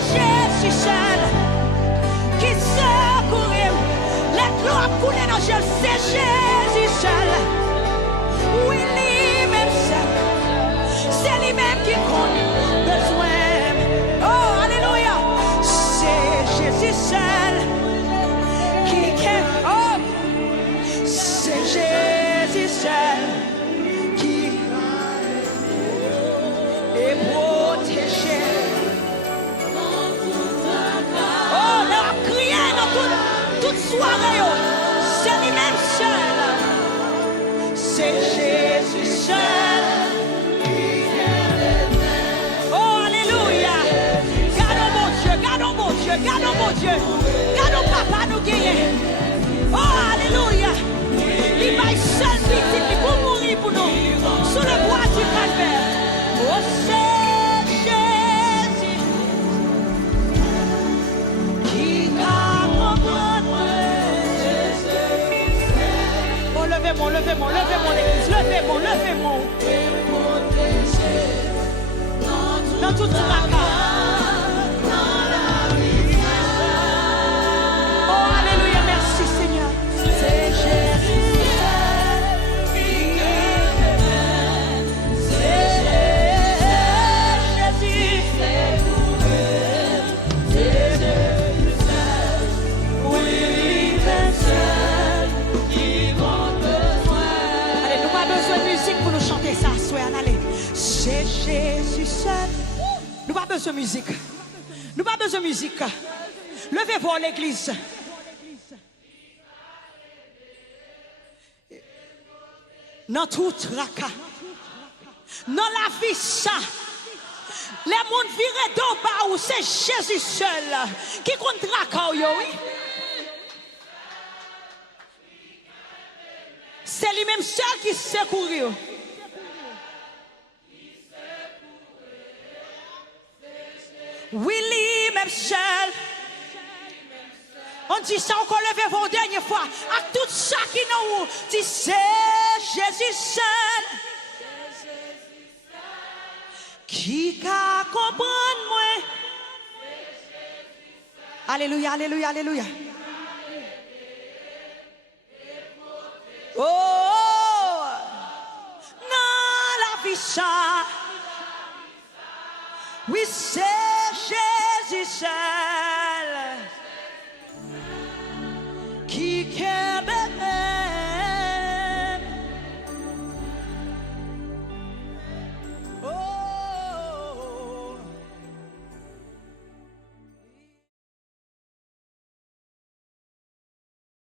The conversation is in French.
Jésus seul qui secourit. Les gloires coulent dans ciel, c'est Jésus seul. Oui, lui-même seul. C'est lui-même qui compte besoin. Oh, alléluia. C'est Jésus seul qui oh, c'est Jésus seul qui est protégé. Oh, on a crié dans toute soirée. C'est lui-même seul. C'est Jésus seul. Oh, alléluia. Gardons mon Dieu, gardons mon Dieu, gardons mon Dieu. Gardons papa nous gagner. Oh, alléluia. Il va seul petit pour mourir pour nous. Sous le bois du calvaire. Oh, c'est Jésus qui comprend. Oh, levez-moi, levez-moi, levez-moi l'église. Levez-moi, levez-moi. Dans tout tracas. Oh, alléluia, merci Seigneur. C'est Jésus. Pour nous chanter ça, soir, allez. C'est Jésus seul. Nous pas besoin de musique. Nous pas besoin de musique. Levez-vous à l'église. Dans tout tracas, dans la vie ça, les gens virent d'en bas où c'est Jésus seul qui compte tracas, oui. C'est lui-même seul qui secourt. Oui, lui-même seul. On dit ça encore levé pour la dernière fois. À tout ça qui nous dit c'est Jésus seul. Qui a comprendre moi. Alléluia, alléluia, alléluia. Oh, dans la vie ça, oui c'est Jésus seul.